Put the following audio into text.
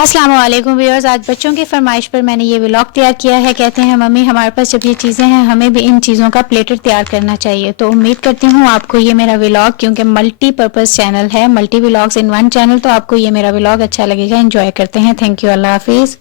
अस्सलाम वालेकुम व्यूअर्स, आज बच्चों की फरमाइश पर मैंने ये व्लॉग तैयार किया है। कहते हैं मम्मी हमारे पास जब ये चीज़ें हैं हमें भी इन चीज़ों का प्लेटर तैयार करना चाहिए। तो उम्मीद करती हूँ आपको ये मेरा व्लॉग, क्योंकि मल्टीपर्पज़ चैनल है, multi vlogs in one channel, तो आपको ये मेरा व्लॉग अच्छा लगेगा। एंजॉय करते हैं। थैंक यू, अल्लाह हाफिज़।